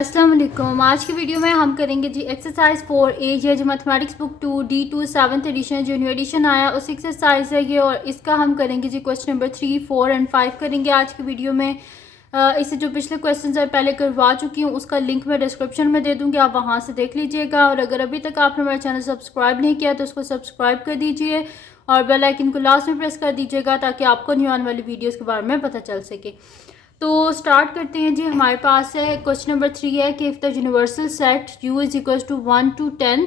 अस्सलाम वालेकुम। आज की वीडियो में हम करेंगे जी एक्सरसाइज 4A ये जो mathematics book 2D2 7th edition जो न्यू एडिशन आया उस एक्सरसाइज है ये, और इसका हम करेंगे जी क्वेश्चन नंबर 3, 4 एंड 5 करेंगे आज की वीडियो में। इससे जो पिछले क्वेश्चन है पहले करवा चुकी हूँ, उसका लिंक मैं डिस्क्रिप्शन में दे दूँगी, आप वहाँ से देख लीजिएगा। और अगर अभी तक आपने हमारा चैनल सब्सक्राइब नहीं किया तो उसको सब्सक्राइब कर दीजिए और बेल आइकन को लास्ट में प्रेस कर दीजिएगा ताकि आपको न्यू आने वाली वीडियोज़ के बारे में पता चल सके। तो स्टार्ट करते हैं जी। हमारे पास है क्वेश्चन नंबर 3 है कि if the universal set u is equals to 1 to 10,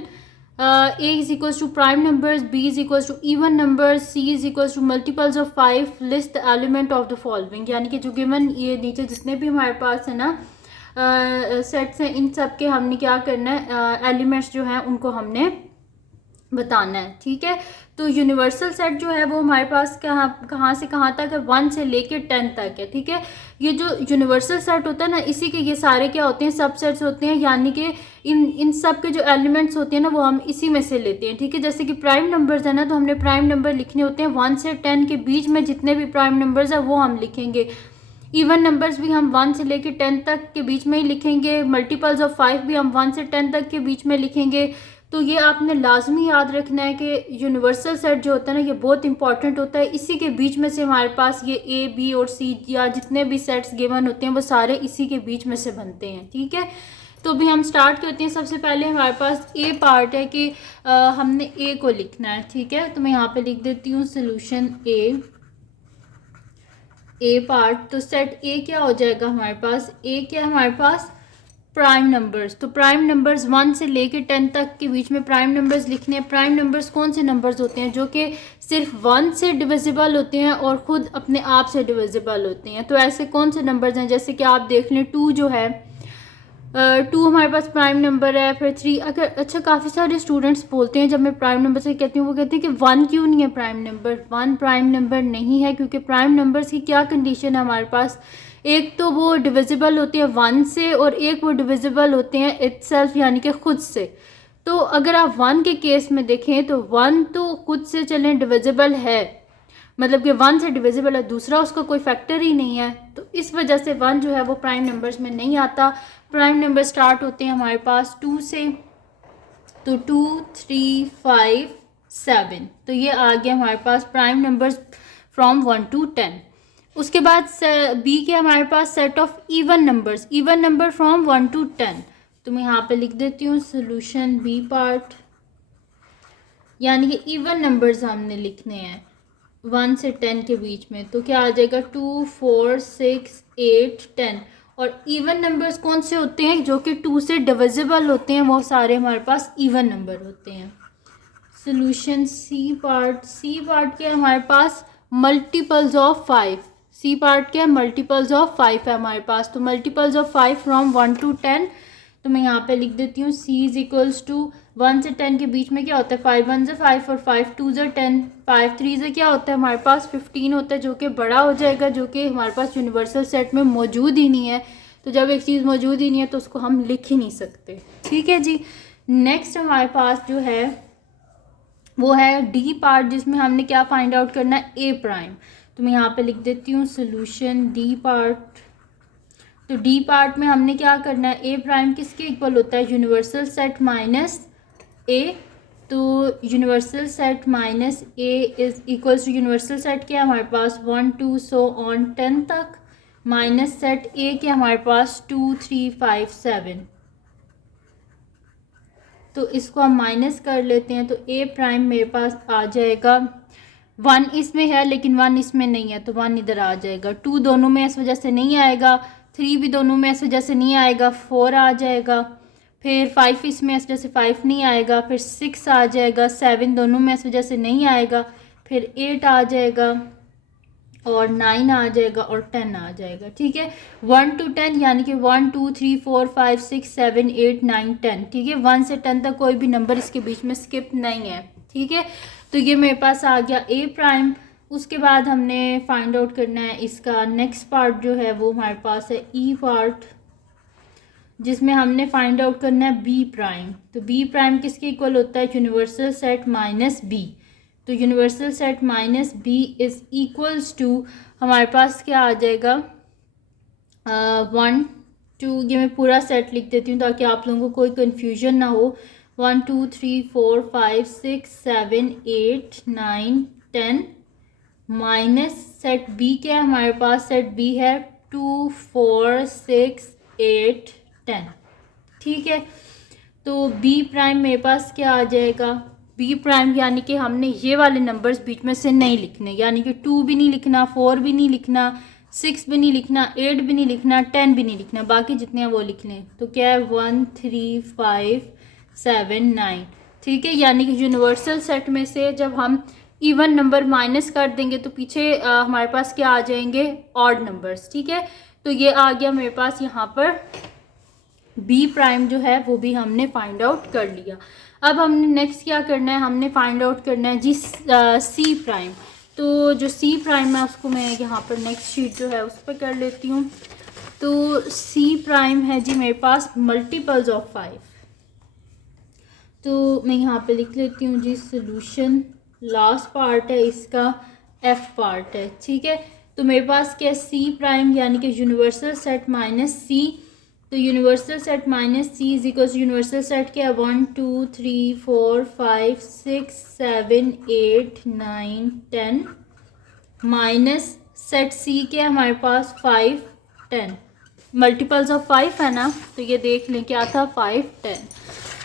a is equals to prime numbers, b is equals to even numbers, c is equals to multiples of 5, list the element of the following. यानी कि जो given ये नीचे जितने भी हमारे पास है ना सेट्स हैं, इन सब के हमने क्या करना है, एलिमेंट्स जो हैं उनको हमने बताना है। ठीक है, तो यूनिवर्सल सेट जो है वो हमारे पास कहाँ से कहाँ तक है, 1 से लेके 10 तक है। ठीक है, ये जो यूनिवर्सल सेट होता है ना, इसी के ये सारे क्या होते हैं, सब सेट्स होते हैं। यानी कि इन सब के जो एलिमेंट्स होते हैं ना वो हम इसी में से लेते हैं। ठीक है, जैसे कि प्राइम नंबर्स है ना, तो हमने प्राइम नंबर लिखने होते हैं 1 से 10 के बीच में जितने भी प्राइम नंबर्स है वो हम लिखेंगे। इवन नंबर्स भी हम 1 से लेके 10 तक के बीच में ही लिखेंगे। मल्टीपल्स ऑफ 5 भी हम 1 से 10 तक के बीच में लिखेंगे। तो ये आपने लाजमी याद रखना है कि यूनिवर्सल सेट जो होता है ना ये बहुत इंपॉर्टेंट होता है। इसी के बीच में से हमारे पास ये ए, बी और सी या जितने भी सेट्स गिवन होते हैं वो सारे इसी के बीच में से बनते हैं। ठीक है, तो भी हम स्टार्ट करते हैं। सबसे पहले हमारे पास ए पार्ट है कि हमने ए को लिखना है। ठीक है, तो मैं यहाँ पे लिख देती हूँ सोल्यूशन ए पार्ट। तो सेट ए क्या हो जाएगा हमारे पास, ए क्या हमारे पास प्राइम नंबर्स। तो प्राइम नंबर्स 1 से लेके 10 तक के बीच में प्राइम नंबर्स लिखने हैं। प्राइम नंबर्स कौन से नंबर्स होते हैं, जो कि सिर्फ 1 से डिविजिबल होते हैं और ख़ुद अपने आप से डिविजिबल होते हैं। तो ऐसे कौन से नंबर्स हैं, जैसे कि आप देख लें 2 जो है, 2 हमारे पास प्राइम नंबर है। फिर 3, अगर अच्छा काफ़ी सारे स्टूडेंट्स बोलते हैं जब मैं प्राइम नंबर से कहती हूँ वो कहते हैं कि 1 क्यों नहीं है प्राइम नंबर। 1 प्राइम नंबर नहीं है क्योंकि प्राइम नंबर्स की क्या कंडीशन है हमारे पास, एक तो वो डिविजिबल होते हैं 1 से और एक वो डिविजिबल होते हैं इटसेल्फ यानी कि खुद से। तो अगर आप 1 के केस में देखें तो 1 तो खुद से चलें डिविजिबल है, मतलब कि 1 से डिविजिबल है, दूसरा उसका कोई फैक्टर ही नहीं है। तो इस वजह से 1 जो है वो प्राइम नंबर्स में नहीं आता। प्राइम नंबर स्टार्ट होते हैं हमारे पास 2 से, तो 2, 3, 5, 7, तो ये आ गया हमारे पास प्राइम नंबर्स फ्रॉम 1 to 10। उसके बाद बी के हमारे पास set of even numbers, even number from 1 to 10। तो मैं यहाँ पे लिख देती हूँ सोल्यूशन बी पार्ट, यानी कि इवन नंबर्स हमने लिखने हैं 1 से 10 के बीच में। तो क्या आ जाएगा 2, 4, 6, 8, 10। और इवन नंबर्स कौन से होते हैं, जो कि 2 से डिविजिबल होते हैं, वो सारे हमारे पास इवन नंबर होते हैं। Solution C part, C part के हमारे पास मल्टीपल्स ऑफ 5, सी पार्ट क्या है, मल्टीपल्स ऑफ 5 है हमारे पास। तो मल्टीपल्स ऑफ 5 फ्रॉम 1 to 10। तो मैं यहाँ पे लिख देती हूँ सी इज इक्वल्स टू 1 से 10 के बीच में क्या होता है, 5 1 से 5 और 5 2 से 10, 5 3 से क्या होता है हमारे पास 15 होता है, जो कि बड़ा हो जाएगा, जो कि हमारे पास यूनिवर्सल सेट में मौजूद ही नहीं है। तो जब एक चीज़ मौजूद ही नहीं है तो उसको हम लिख ही नहीं सकते। ठीक है जी, नेक्स्ट हमारे पास जो है वो है डी पार्ट, जिसमें हमने क्या फाइंड आउट करना है, ए प्राइम। तो मैं यहाँ पे लिख देती हूँ सोल्यूशन डी पार्ट। तो डी पार्ट में हमने क्या करना है, ए प्राइम किसके इक्वल होता है, यूनिवर्सल सेट माइनस ए। तो universal set minus A is equals to universal set क्या है हमारे पास 1 2 सो ऑन 10 तक, माइनस सेट ए के हमारे पास 2 3 5 7। तो इसको हम माइनस कर लेते हैं। तो ए प्राइम मेरे पास आ जाएगा 1 इसमें है लेकिन 1 इसमें नहीं है, तो 1 इधर आ जाएगा। 2 दोनों में इस वजह से नहीं आएगा, 3 भी दोनों में इस वजह से नहीं आएगा, 4 आ जाएगा। फिर 5 इसमें इस वजह से 5 नहीं आएगा, फिर 6 आ जाएगा, 7 दोनों में इस वजह से नहीं आएगा, फिर 8 आ जाएगा और 9 आ जाएगा और 10 आ जाएगा। ठीक है, 1 to 10 यानी कि 1 2 3 4 5 6 7 8 9 10। ठीक है, 1 से 10 तक कोई भी नंबर इसके बीच में स्किप नहीं है। ठीक है, तो ये मेरे पास आ गया ए प्राइम। उसके बाद हमने फाइंड आउट करना है इसका नेक्स्ट पार्ट जो है वो हमारे पास है ई पार्ट, जिसमें हमने फाइंड आउट करना है बी प्राइम। तो बी प्राइम किसके इक्वल होता है, यूनिवर्सल सेट माइनस बी। तो universal set minus B is equals to हमारे पास क्या आ जाएगा 1 टू, ये मैं पूरा सेट लिख देती हूँ ताकि आप लोगों को कोई कन्फ्यूजन ना हो। 1 2 3 4 5 6 7 8 9 10 माइनस सेट बी क्या है हमारे पास, सेट बी है 2 4 6 8 10। ठीक है, तो बी प्राइम मेरे पास क्या आ जाएगा, बी प्राइम यानी कि हमने ये वाले नंबर्स बीच में से नहीं लिखने, यानी कि 2 भी नहीं लिखना, 4 भी नहीं लिखना, 6 भी नहीं लिखना, 8 भी नहीं लिखना, 10 भी नहीं लिखना, बाकी जितने हैं वो लिख लें। तो क्या है 1 3 5 7 9। ठीक है, यानी कि यूनिवर्सल सेट में से जब हम इवन नंबर माइनस कर देंगे तो पीछे हमारे पास क्या आ जाएंगे, ऑड नंबर्स। ठीक है, तो ये आ गया मेरे पास यहाँ पर बी प्राइम जो है वो भी हमने फाइंड आउट कर लिया। अब हमने नेक्स्ट क्या करना है, हमने फाइंड आउट करना है जी सी प्राइम। तो जो सी प्राइम है उसको मैं यहाँ पर नेक्स्ट शीट जो है उस पर कर लेती हूँ। तो सी प्राइम है जी मेरे पास मल्टीपल्स ऑफ 5। तो मैं यहाँ पे लिख लेती हूँ जी सोल्यूशन, लास्ट पार्ट है इसका एफ पार्ट है। ठीक है, तो मेरे पास क्या है सी प्राइम यानी कि यूनिवर्सल सेट माइनस सी। तो universal set minus C is equal universal set क्या है 1 2 3 4 5 6 7 8 9 10 माइनस सेट सी क्या है हमारे पास 5 10। मल्टीपल्स ऑफ 5 है ना, तो ये देख लें क्या था 5 10।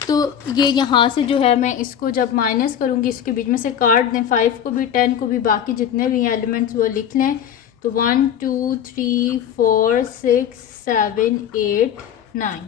तो ये यहाँ से जो है मैं इसको जब माइनस करूँगी इसके बीच में से काट दें, 5 को भी 10 को भी, बाकी जितने भी एलिमेंट्स वो लिख लें। तो 1 2 3 4 6 7 8 9।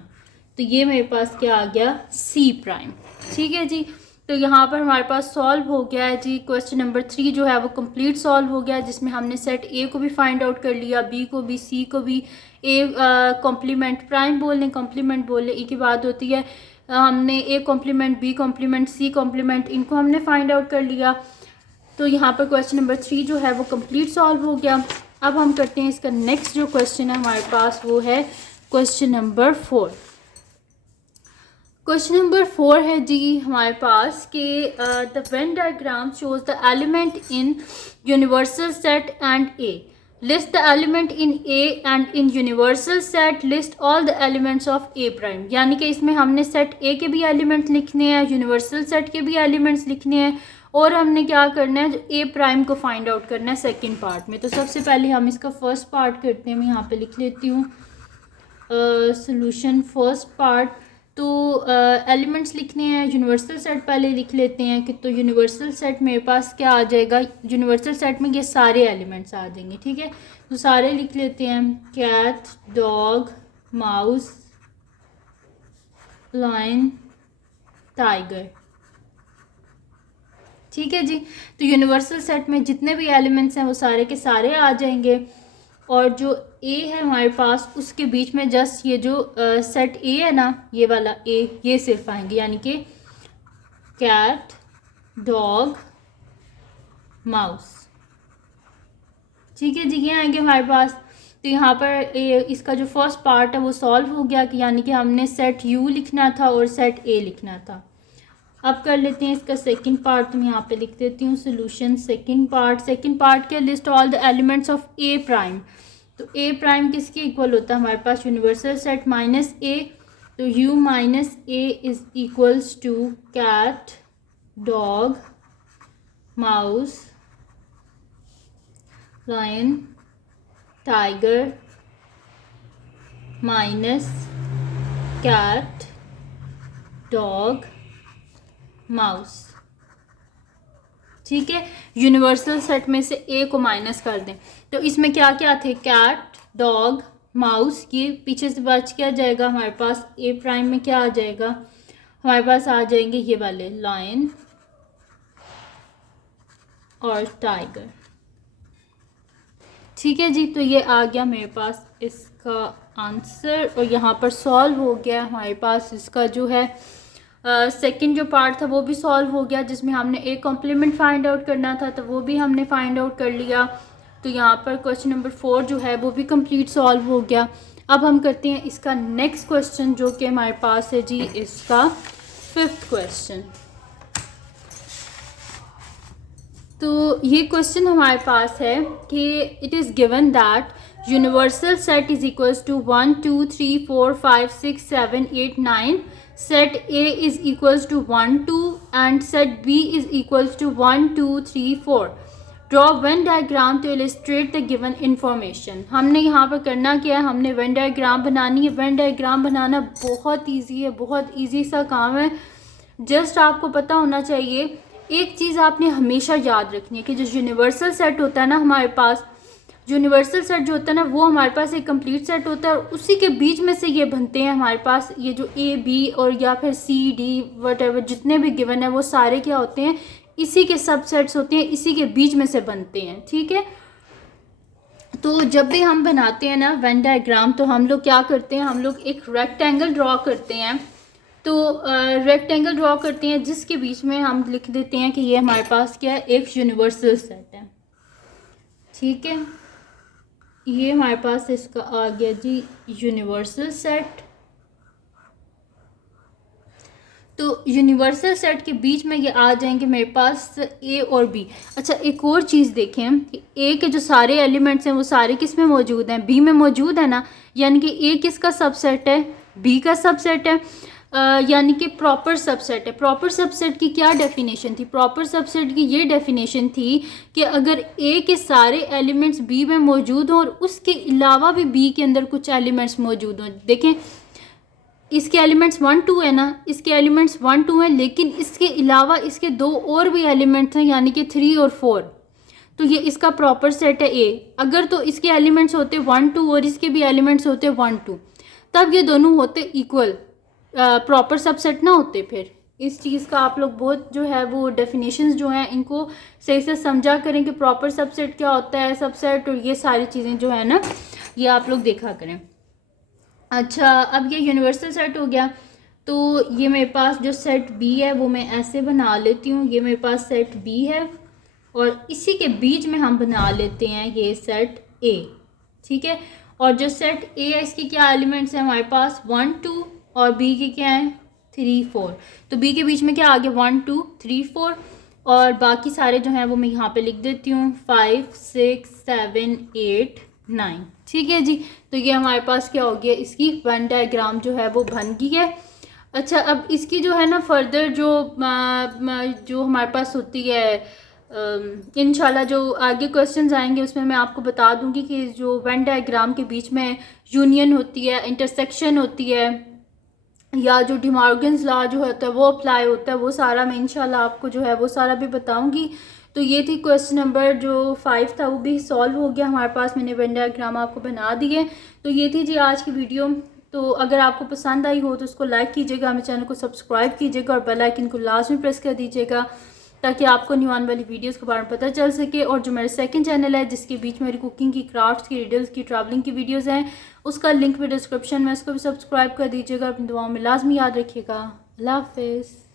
तो ये मेरे पास क्या आ गया सी प्राइम। ठीक है जी, तो यहाँ पर हमारे पास सॉल्व हो गया है जी। क्वेश्चन नंबर 3 जो है वो कंप्लीट सॉल्व हो गया, जिसमें हमने सेट ए को भी फाइंड आउट कर लिया, बी को भी, सी को भी। ए कॉम्प्लीमेंट प्राइम बोल लें, कॉम्प्लीमेंट बोल लें, एक ही बात होती है। हमने A complement, B complement, C complement, इनको हमने फाइंड आउट कर लिया। तो यहाँ पर क्वेश्चन नंबर 3 जो है वो कंप्लीट सॉल्व हो गया। अब हम करते हैं इसका नेक्स्ट जो क्वेश्चन है हमारे पास वो है क्वेश्चन नंबर 4। क्वेश्चन नंबर 4 है जी हमारे पास कि the Venn diagram shows the element in universal set and A, list the element in A and in universal set list all the elements of A prime. यानी कि इसमें हमने set ए के भी element लिखने हैं, यूनिवर्सल सेट के भी एलिमेंट्स लिखने हैं, और हमने क्या करना है ए प्राइम को फाइंड आउट करना है सेकंड पार्ट में। तो सबसे पहले हम इसका फर्स्ट पार्ट करते हैं, मैं यहाँ पे लिख लेती हूँ सॉल्यूशन फर्स्ट पार्ट। तो एलिमेंट्स लिखने हैं, यूनिवर्सल सेट पहले लिख लेते हैं कि तो यूनिवर्सल सेट मेरे पास क्या आ जाएगा, यूनिवर्सल सेट में ये सारे एलिमेंट्स आ जाएंगे। ठीक है, तो सारे लिख लेते हैं, cat, dog, mouse, lion, tiger. ठीक है जी, तो यूनिवर्सल सेट में जितने भी एलिमेंट्स हैं वो सारे के सारे आ जाएंगे, और जो ए है हमारे पास उसके बीच में जस्ट ये जो सेट ए है ना, ये वाला ए, ये सिर्फ आएंगे, यानी कि कैट, डॉग, माउस। ठीक है जी, ये आएंगे हमारे पास। तो यहाँ पर इसका जो फर्स्ट पार्ट है वो सॉल्व हो गया, कि यानी कि हमने सेट यू लिखना था और सेट ए लिखना था। अब कर लेते हैं इसका सेकंड पार्ट। तो मैं यहाँ पे लिख देती हूँ solution second part. Second part क्या, list all the elements of A prime. तो ए प्राइम किसके इक्वल होता है हमारे पास, यूनिवर्सल सेट माइनस ए। तो U minus A is equals to cat, dog, mouse, lion, tiger minus cat, dog, mouse. ठीक है, यूनिवर्सल सेट में से ए को माइनस कर दें। तो इसमें क्या क्या थे, कैट, डॉग, माउस, ये पीछे से बच क्या जाएगा हमारे पास, ए प्राइम में क्या आ जाएगा हमारे पास, आ जाएंगे ये वाले लायन और टाइगर। ठीक है जी, तो ये आ गया मेरे पास इसका आंसर, और यहाँ पर सॉल्व हो गया हमारे पास इसका जो है सेकंड जो पार्ट था वो भी सॉल्व हो गया, जिसमें हमने एक कॉम्प्लीमेंट फाइंड आउट करना था, तो वो भी हमने फाइंड आउट कर लिया। तो यहाँ पर क्वेश्चन नंबर 4 जो है वो भी कंप्लीट सॉल्व हो गया। अब हम करते हैं इसका नेक्स्ट क्वेश्चन, जो कि हमारे पास है जी इसका 5th क्वेश्चन। तो ये क्वेश्चन हमारे पास है कि it is given that universal set is equals to 1 2 3 4 5 6 7 8 9. Set A is equals to 1 2 and set B is equals to 1 2 3 4. Draw Venn diagram to illustrate the given information. हमने यहाँ पर करना क्या है, हमने Venn diagram बनानी है. Venn diagram बनाना बहुत ईजी है, बहुत ईजी सा काम है. जस्ट आपको पता होना चाहिए, एक चीज़ आपने हमेशा याद रखनी है कि जो यूनिवर्सल सेट होता है ना हमारे पास, यूनिवर्सल सेट जो होता है ना वो हमारे पास एक कंप्लीट सेट होता है और उसी के बीच में से ये बनते हैं हमारे पास ये जो ए बी और या फिर सी डी वट जितने भी गिवन है वो सारे क्या होते हैं, इसी के सबसेट्स होते हैं, इसी के बीच में से बनते हैं. ठीक है, तो जब भी हम बनाते हैं ना वेन डायग्राम तो हम लोग क्या करते हैं, हम लोग एक रेक्टेंगल ड्रॉ करते हैं. तो रेक्टेंगल ड्रॉ करते हैं जिसके बीच में हम लिख देते हैं कि ये हमारे पास क्या है, एक यूनिवर्सल सेट है. ठीक है, ये हमारे पास इसका आ गया जी यूनिवर्सल सेट. तो यूनिवर्सल सेट के बीच में ये आ जाएंगे मेरे पास ए और बी. अच्छा, एक और चीज़ देखें कि ए के जो सारे एलिमेंट्स हैं वो सारे किस में मौजूद हैं, बी में मौजूद है ना. यानी कि ए किसका सबसेट है, बी का सबसेट है. यानी कि प्रॉपर सबसेट है. प्रॉपर सबसेट की क्या डेफिनेशन थी, प्रॉपर सबसेट की ये डेफिनेशन थी कि अगर ए के सारे एलिमेंट्स बी में मौजूद हों और उसके अलावा भी बी के अंदर कुछ एलिमेंट्स मौजूद हों. देखें, इसके एलिमेंट्स 1 2 है ना, इसके एलिमेंट्स 1 2 हैं, लेकिन इसके अलावा इसके दो और भी एलिमेंट्स हैं यानी कि 3 और 4. तो ये इसका प्रॉपर सेट है ए. अगर तो इसके एलिमेंट्स होते 1 2 और इसके भी एलिमेंट्स होते 1 2, तब ये दोनों होते इक्वल, प्रॉपर सबसेट ना होते. फिर इस चीज़ का आप लोग बहुत जो है वो डेफिनेशंस जो हैं इनको सही से समझा करें कि प्रॉपर सबसेट क्या होता है, सबसेट और ये सारी चीज़ें जो है ना ये आप लोग देखा करें. अच्छा, अब ये यूनिवर्सल सेट हो गया. तो ये मेरे पास जो सेट बी है वो मैं ऐसे बना लेती हूँ. ये मेरे पास सेट बी है और इसी के बीच में हम बना लेते हैं ये सेट ए. ठीक है, और जो सेट ए है इसके क्या एलिमेंट्स हैं हमारे पास 1 2 और बी के क्या है 3 4. तो बी के बीच में क्या आ गया 1 2 3 4 और बाकी सारे जो हैं वो मैं यहाँ पे लिख देती हूँ 5 6 7 8 9. ठीक है जी, तो ये हमारे पास क्या हो गया, इसकी वेन डायग्राम जो है वो बन गई है. अच्छा, अब इसकी जो है ना फर्दर जो हमारे पास होती है इंशाल्लाह जो आगे क्वेश्चंस आएंगे उसमें मैं आपको बता दूंगी कि जो वेन डायग्राम के बीच में यूनियन होती है, इंटरसेक्शन होती है, या जो डिमॉर्गन्स लॉ जो होता है वो अप्लाई होता है, वो सारा मैं इंशाल्लाह आपको जो है वो सारा भी बताऊंगी. तो ये थी क्वेश्चन नंबर जो 5 था वो भी सॉल्व हो गया हमारे पास. मैंने वेन डायग्राम आपको बना दिए. तो ये थी जी आज की वीडियो. तो अगर आपको पसंद आई हो तो उसको लाइक कीजिएगा, मेरे चैनल को सब्सक्राइब कीजिएगा और बेल आइकन को लास्ट में प्रेस कर दीजिएगा ताकि आपको न्यू आने वाली वीडियोस के बारे में पता चल सके. और जो मेरा सेकंड चैनल है जिसके बीच में मेरी कुकिंग की, क्राफ्ट्स की, रिडल्स की, ट्रैवलिंग की वीडियोस हैं, उसका लिंक भी डिस्क्रिप्शन में, उसको भी सब्सक्राइब कर दीजिएगा. अपनी दुआओं में लाजमी याद रखिएगा. अल्लाह हाफिज़.